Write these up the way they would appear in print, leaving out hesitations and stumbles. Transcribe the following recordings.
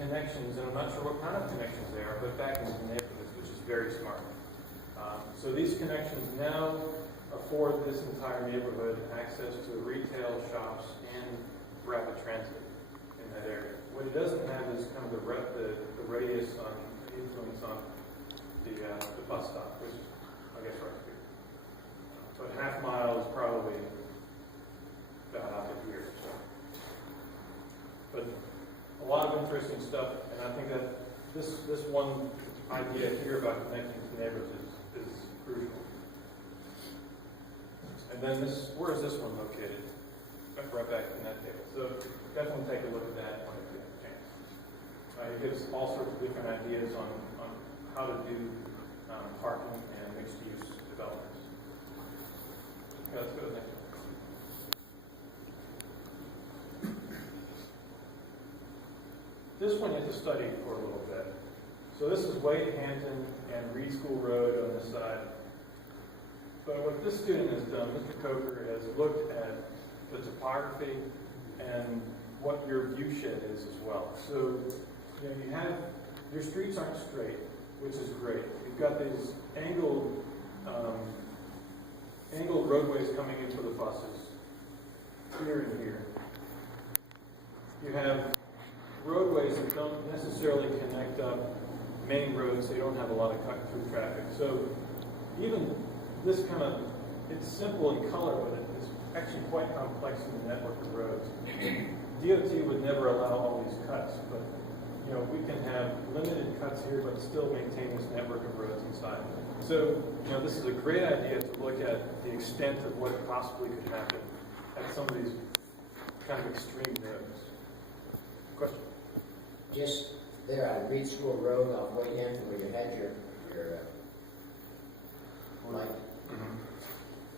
connections, and I'm not sure what kind of connections they are, but back into the neighborhoods, which is very smart. So these connections now afford this entire neighborhood access to retail shops and rapid transit in that area. What it doesn't have is kind of the radius on influence on the bus stop, which is, I guess, right here. So a half mile is probably about out to here. So. But a lot of interesting stuff, and I think that this one idea here about connecting to neighbors is crucial. And then where is this one located? Right back in that table. So definitely take a look at that when you get a chance. It gives all sorts of different ideas on how to do parking and mixed-use developments. Okay, let's go to the next one. This one you have to study for a little bit. So this is Wade Hampton and Reed School Road on this side. But what this student has done, Mr. Coker, has looked at the topography and what your view shed is as well. So you have, your streets aren't straight, which is great. You've got these angled roadways coming in for the buses, here and here. You have roadways that don't necessarily connect up main roads, so you don't have a lot of cut-through traffic. So even this kind of, it's simple in color, but it's actually quite complex in the network of roads. DOT would never allow all these cuts, but we can have limited cuts here, but still maintain this network of roads inside. So, this is a great idea to look at the extent of what possibly could happen at some of these kind of extreme roads. Question? Just there on Reed School Road on Wade Hampton, where you had your light. Mm-hmm.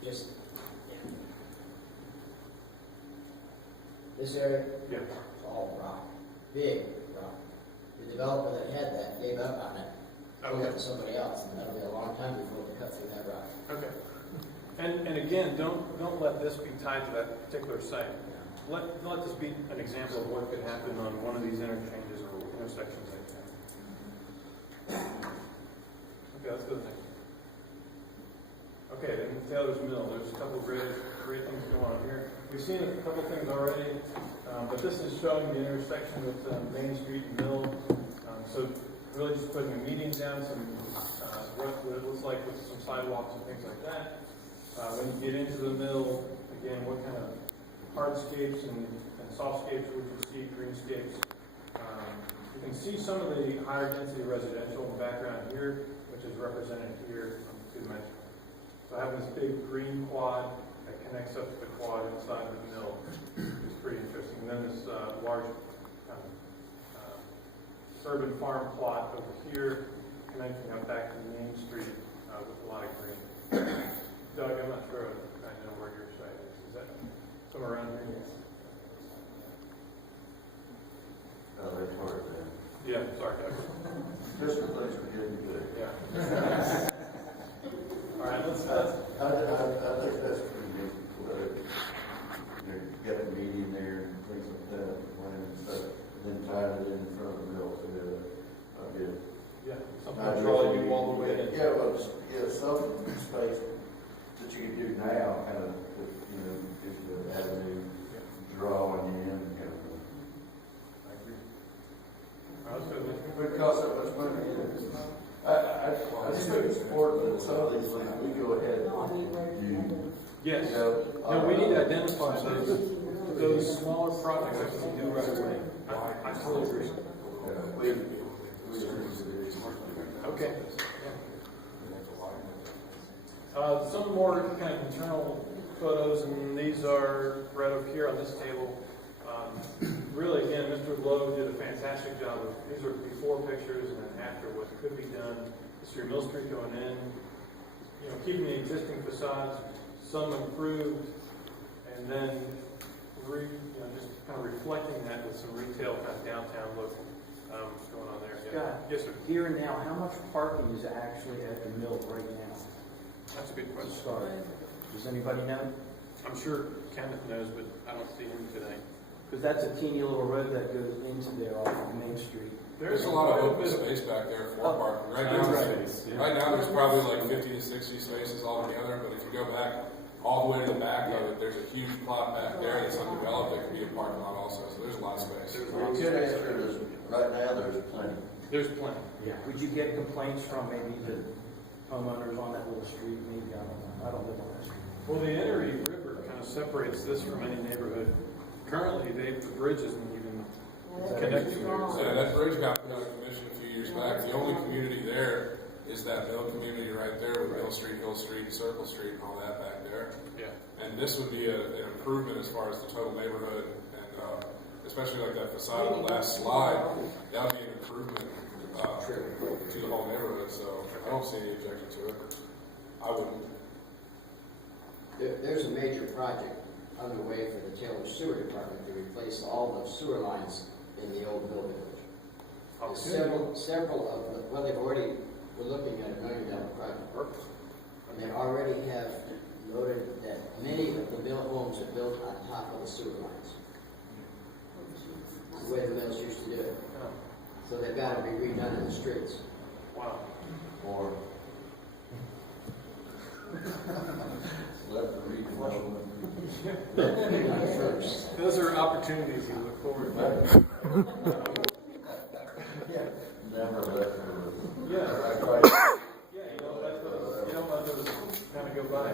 Just this area, yeah, all rock, big rock. The developer that had that gave up on it. Sold it to somebody else, and that'll be a long time before they cut through that rock. Okay. And again, don't let this be tied to that particular site. Let this be an example of what could happen on one of these interchanges or intersections like that. Okay, let's go to the next one. Okay, then Taylor's Mill. There's a couple of great things going on here. We've seen a couple things already, but this is showing the intersection with Main Street and Mill. So really just putting a median down, some what it looks like with some sidewalks and things like that. When you get into the mill, again, what kind of hardscapes and softscapes would you see, greenscapes. You can see some of the higher density residential in the background here, which is represented here on the 2 dimensional. So having this big green quad that connects up to the quad inside the mill is pretty interesting. And then this large kind of urban farm plot over here, connecting up back to the main street with a lot of green. Doug, I'm not sure I know where your site is. Is that somewhere around here? Yes. That's where it's at. Yeah, sorry, Doug. Just the place we're getting to. Yeah. All right, let's. I think that's pretty good. You get a meeting there and things like that, and stuff, and then tie it in front of the mill to do it. I did. Yeah, something to draw you all the way in. Yeah, well, some space that you can do now, kind of, gives you the avenue, drawing you in, kind of. I agree. All right, let's go to the But it costs so much money. I just think it's important that some of these things we go ahead and do. Yes. No, we need to identify those smaller projects that we can do right away. I totally agree. Okay. Some more kind of internal photos, and these are right up here on this table. Really, again, Mr. Lowe did a fantastic job. These are before pictures and then after what could be done. This is your Mill Street going in. Keeping the existing facades, some improved, and then just kind of reflecting that with some retail kind of downtown look going on there. Scott, yes, sir. Here and now, how much parking is actually at the mill right now? That's a good question. Does anybody know? I'm sure Kenneth knows, but I don't see him today. Because that's a teeny little road that goes into there off of Main Street. There's a lot of open space back there for parking. Right now, there's probably like 50 to 60 spaces altogether, but if you go back all the way to the back of it, there's a huge plot back there that's undeveloped that could be a parking lot also, so there's a lot of space. You could answer this, right now, there's plenty. There's plenty. Yeah. Would you get complaints from maybe the homeowners on that little street? Maybe, I don't know. I don't live on that street. Well, the Interim River kind of separates this from any neighborhood. Currently, the bridge isn't even connected there. Yeah, that bridge got put out of commission a few years back. The only community there is that middle community right there with Mill Street, Hill Street, Circle Street, and all that back there. Yeah. And this would be an improvement as far as the total neighborhood, and especially like that facade on the last slide, that would be an improvement to the whole neighborhood. So I don't see any objection to it. I wouldn't. There's a major project underway for the Taylor Sewer Department to replace all the sewer lines in the old Mill Village. There's several of them, well, we're looking at $1 million project. And they already have noted that many of the mill homes are built on top of the sewer lines. It's the way the mills used to do it. So they've got to be redone in the streets. Wow. Or let the redevelopment. Redone first. Those are opportunities you look forward to. Never let the. Yeah. I tried. Yeah, you don't let those kind of go by.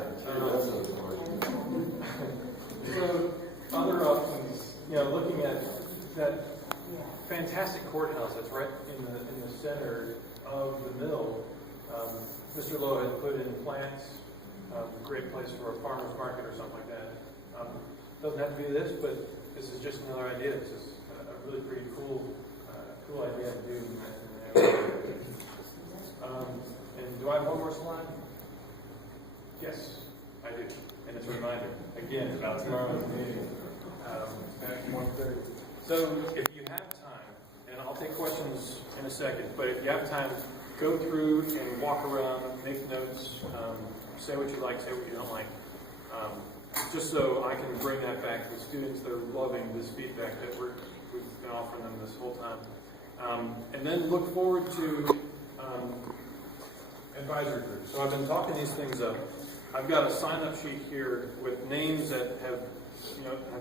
So other options, looking at that fantastic courthouse that's right in the center of the mill. Mr. Lowe had put in plants, great place for a farmer's market or something like that. Doesn't have to be this, but this is just another idea. This is a really pretty cool idea to do in that area. And do I have one more slide? Yes, I do. And it's a reminder, again, about tomorrow's meeting at 1:30. So if you have time, and I'll take questions in a second, but if you have time, go through and walk around, make notes, say what you like, say what you don't like, just so I can bring that back to the students. They're loving this feedback that we've been offering them this whole time. And then look forward to advisory groups. So I've been talking these things up. I've got a sign-up sheet here with names that have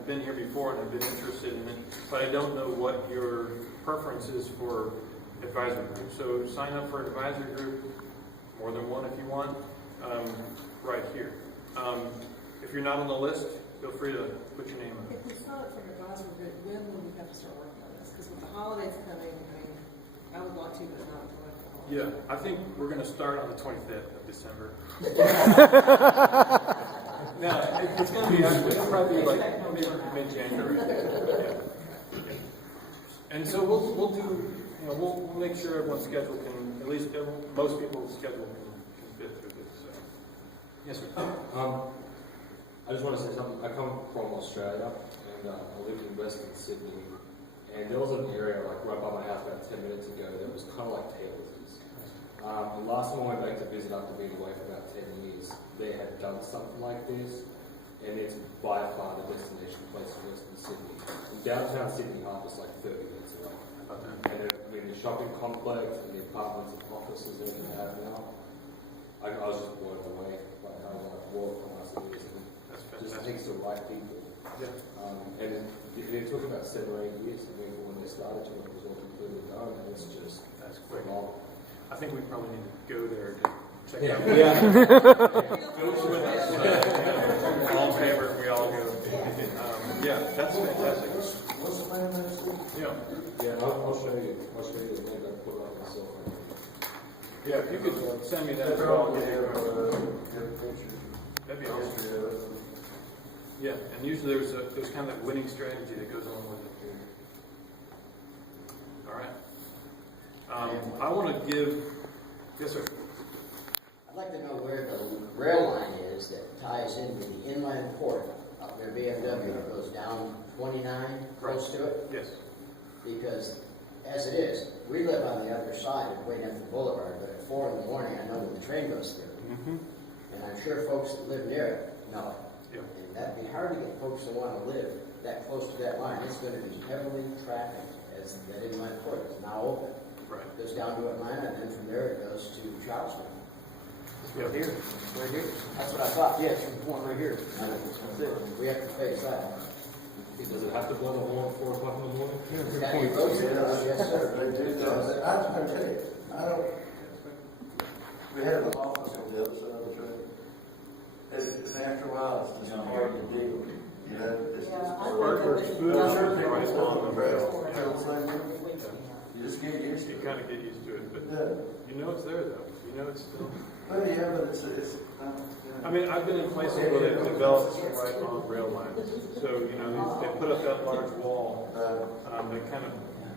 been here before and have been interested in it, but I don't know what your preference is for advisory group. So sign up for an advisory group, more than one if you want, right here. If you're not on the list, feel free to put your name in. If we sign up for an advisory group, when will we have to start working on this? Because with the holidays coming, I would like to, but not until after the holidays. Yeah, I think we're going to start on the 25th of December. No, it's going to be, it'll probably be like mid-January. Yeah. And so we'll do, we'll make sure everyone's schedule can, at least most people's schedule can fit through this. So. Yes, sir. I just want to say something. I come from Australia, and I lived in Western Sydney, and there was an area like right by my house about 10 minutes ago that was kind of like Taylor's. The last time I went back to visit after being away for about 10 years, they had done something like this, and it's by far the destination place in Western Sydney. And downtown Sydney Harbour is like 30 minutes away. And the shopping complex and the apartments and offices that they have now, I was just blown away by how nice it is. Just takes the right people. Yeah. And it took about 7 or 8 years when they started to, it was all completely done, and it's just, That's quick. phenomenal. I think we probably need to go there to check Yeah. out. Yeah. Those with us. All in favor, we all go. Yeah, that's fantastic. What's the plan next week? Yeah. Yeah, I'll show you. I'll show you the link I put on myself. Yeah, if you could send me that as well. That'd be awesome. Yeah, and usually there's kind of that winning strategy that goes along with it. All right. I want to give. Yes, sir. I'd like to know where the rail line is that ties in with the inland port up near BMW that goes down 29, close to it. Yes. Because as it is, we live on the other side of Wayne F. Boulevard, but at 4 in the morning, I know when the train goes through. Mm-hmm. And I'm sure folks that live near it know it. Yeah. And that'd be hard to get folks to want to live that close to that line. It's going to be heavily trafficked, as that inland port is now open. Right. It goes down to Atlanta, and then from there it goes to Charleston. Yeah. Here, right here. That's what I thought. Yeah, it's from the point right here. That's it. We have to face that. Does it have to blow the horn at 4 o'clock in the morning? Got any roads in it? Yes, sir. They do, I tell you, I don't, we had an office on the other side of the track. And after a while, it's just hard to deal with, you know, it's just hard. Right on the rail. You just get used to You it. kind of get used to it, but Yeah, you know it's there though. You know it's still. but yeah, but it's, I mean, I've been in places where they've developed right on rail lines. So, you know, they put up that large wall, that kind of,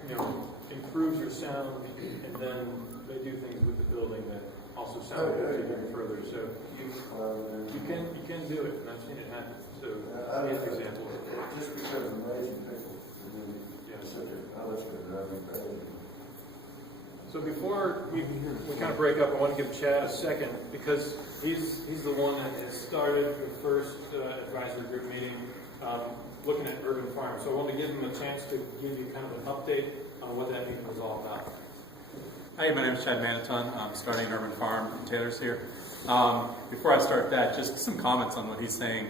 you know, improves your sound, and then they do things with the building that also sound even further. So you can do it, and I've seen it happen. So here's an example. just because of amazing people. Yes. Oh, that's good, that'd be crazy. So before we kind of break up, I want to give Chad a second, because he's the one that has started the first advisory group meeting looking at urban farms. So I want to give him a chance to give you kind of an update on what that meeting was all about. Hi, my name is Chad Maniton. I'm starting an urban farm in Taylor's here. Before I start that, just some comments on what he's saying.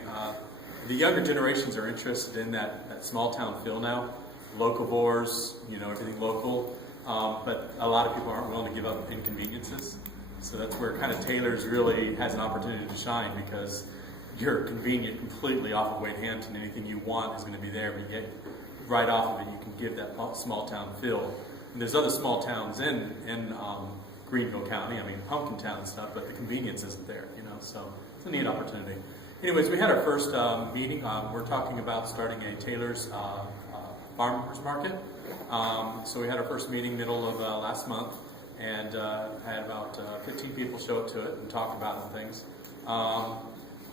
The younger generations are interested in that small town feel now, locavores, you know, everything local. But a lot of people aren't willing to give up inconveniences. So that's where kind of Taylor's really has an opportunity to shine, because you're convenient completely off of Wade Hampton. Anything you want is going to be there, but yet right off of it you can give that small town feel. And there's other small towns in Greenville County, I mean Pumpkintown and stuff, but the convenience isn't there, you know, so it's a neat opportunity. Anyways, we had our first meeting. We're talking about starting a Taylor's farmers market. So we had our first meeting middle of last month, and had about 15 people show up to it and talk about things.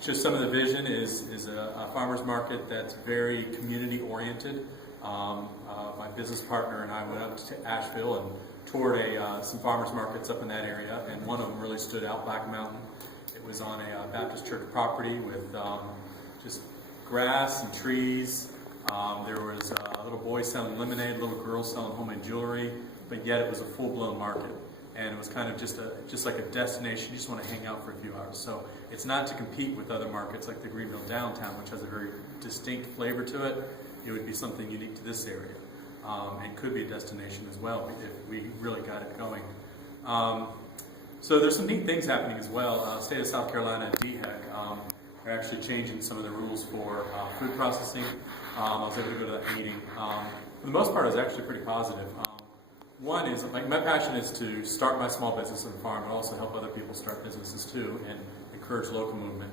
Just some of the vision is a farmers market that's very community oriented. My business partner and I went up to Asheville and toured some farmers markets up in that area, and one of them really stood out, Black Mountain. It was on a Baptist church property with just grass and trees. There was a little boy selling lemonade, a little girl selling homemade jewelry, but yet it was a full-blown market. And it was kind of just like a destination. You just want to hang out for a few hours. So it's not to compete with other markets like the Greenville downtown, which has a very distinct flavor to it. It would be something unique to this area. And could be a destination as well if we really got it going. So there's some neat things happening as well. State of South Carolina and DHEC are actually changing some of the rules for food processing. I was able to go to that meeting. For the most part, it was actually pretty positive. One is, like, my passion is to start my small business on the farm, but also help other people start businesses too and encourage local movement.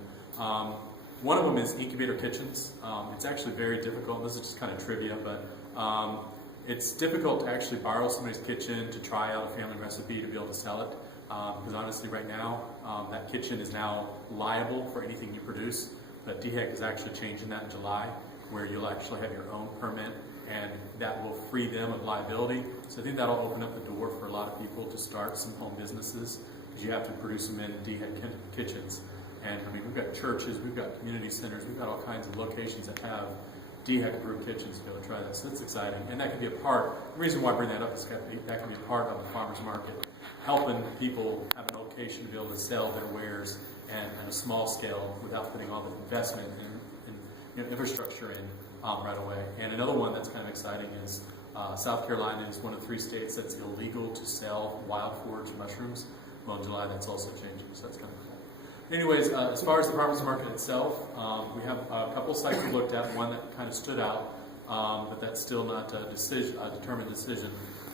One of them is incubator kitchens. It's actually very difficult. This is just kind of trivia, but it's difficult to actually borrow somebody's kitchen to try out a family recipe to be able to sell it. Because honestly, right now, that kitchen is now liable for anything you produce. But DHEC is actually changing that in July, where you'll actually have your own permit, and that will free them of liability. So I think that'll open up the door for a lot of people to start some home businesses, because you have to produce them in DHEC kitchens. And I mean, we've got churches, we've got community centers, we've got all kinds of locations that have DHEC approved kitchens to be able to try that. So that's exciting. And that can be a part, the reason why I bring that up is that can be a part of the farmer's market, helping people have an location to be able to sell their wares and on a small scale without putting all the investment in infrastructure in right away. And another one that's kind of exciting is South Carolina is one of 3 states that's illegal to sell wild forage mushrooms. Well, in July that's also changing, so that's kind of cool. Anyways, as far as the farmers market itself, we have a couple sites we looked at, one that kind of stood out, but that's still not a determined decision.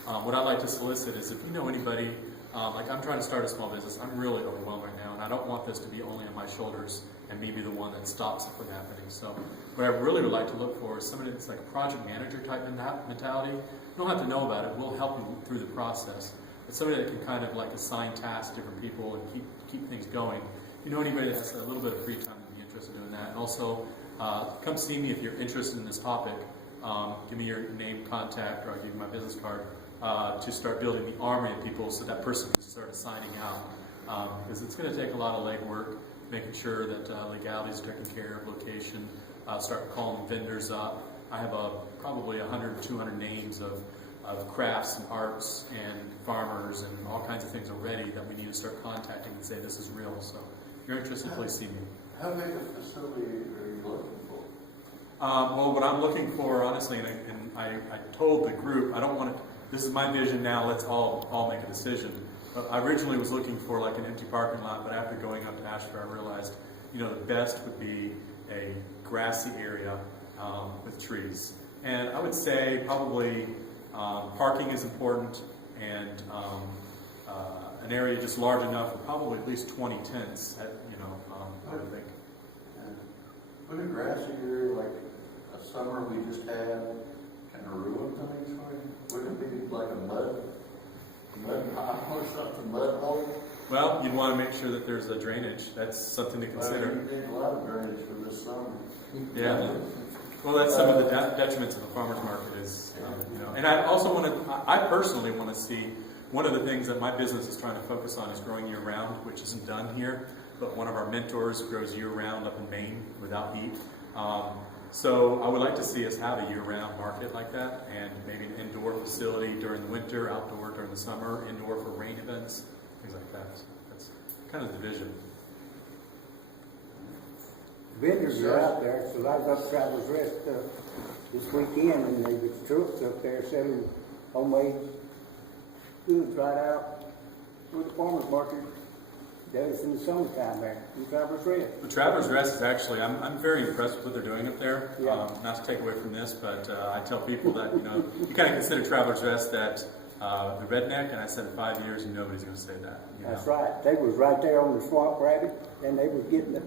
What I'd like to solicit is if you know anybody, like I'm trying to start a small business, I'm really overwhelmed right now, and I don't want this to be only on my shoulders and me be the one that stops it from happening. So what I really would like to look for is somebody that's like a project manager type mentality. You don't have to know about it, we'll help you through the process. But somebody that can kind of like assign tasks to different people and keep things going. If you know anybody that has a little bit of free time and be interested in doing that. And also, come see me if you're interested in this topic. Give me your name, contact, or I'll give you my business card to start building the army of people so that person can start assigning out. Because it's going to take a lot of legwork. making sure that legality is taken care of, location, start calling vendors up. I have probably 100, 200 names of crafts and arts and farmers and all kinds of things already that we need to start contacting and say this is real. So if you're interested, please see me. How big a facility are you looking for? Well, what I'm looking for, honestly, and I told the group, I don't want to, this is my vision now, let's all make a decision. I originally was looking for like an empty parking lot, but after going up to Ashford, I realized, the best would be a grassy area with trees. And I would say probably parking is important, and an area just large enough for probably at least 20 tents, I would think. Would a grassy area like a summer we just had kind of ruin things for you? Wouldn't it be like a mud pile or something, mud hole? Well, you'd want to make sure that there's a drainage. That's something to consider. You need a lot of drainage for this summer. Yeah. Well, that's some of the detriments of the farmer's market is, And I also I personally want to see, one of the things that my business is trying to focus on is growing year-round, which isn't done here. But one of our mentors grows year-round up in Maine without heat. So I would like to see us have a year-round market like that, and maybe an indoor facility during the winter, outdoor during the summer, indoor for rain events, things like that. So that's kind of the vision. Vendors are out there, so I was up Travelers Rest this weekend, and there was trucks up there selling homemade goods right out where the farmer's market does in the summertime there, in Travelers Rest. The Travelers Rest is actually, I'm very impressed with what they're doing up there. Yeah. Not to take away from this, but I tell people that, you kind of consider Travelers Rest that the redneck, and I said in 5 years, nobody's going to say that. That's right. They was right there on the Swamp Rabbit, and they was getting it.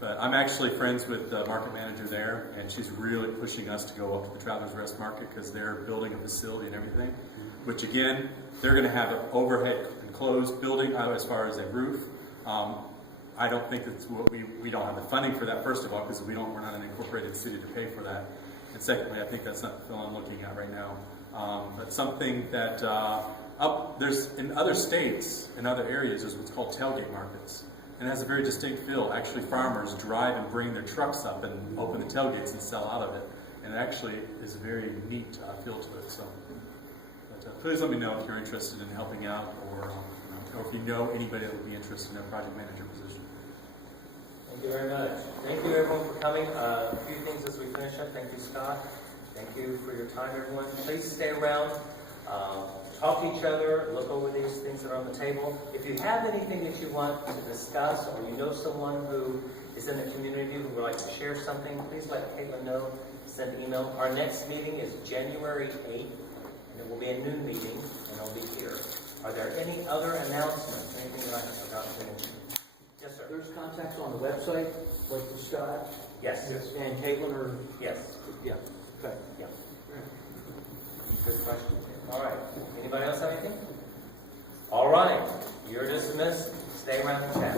But I'm actually friends with the market manager there, and she's really pushing us to go up to the Travelers Rest Market because they're building a facility and everything, which again, they're going to have an overhead enclosed building as far as a roof. I don't think that's what we don't have the funding for that, first of all, because we're not an incorporated city to pay for that. And secondly, I think that's not the film I'm looking at right now. But something that there's in other states, in other areas, there's what's called tailgate markets. And it has a very distinct feel. Actually, farmers drive and bring their trucks up and open the tailgates and sell out of it. And it actually is a very neat feel to it. So, but, please let me know if you're interested in helping out, or if you know anybody that would be interested in a project manager position. Thank you very much. Thank you, everyone, for coming. A few things as we finish up. Thank you, Scott. Thank you for your time, everyone. Please stay around. Talk to each other, look over these things that are on the table. If you have anything that you want to discuss, or you know someone who is in the community who would like to share something, please let Caitlin know. Send an email. Our next meeting is January 8th, and it will be a noon meeting, and it'll be here. Are there any other announcements? Anything that I forgot to mention? Yes, sir. There's contacts on the website, like for Scott Yes. and Caitlin, or Yes. yeah, okay. Yeah. Good question. All right. Anybody else have anything? All right. You're dismissed. Stay around and chat.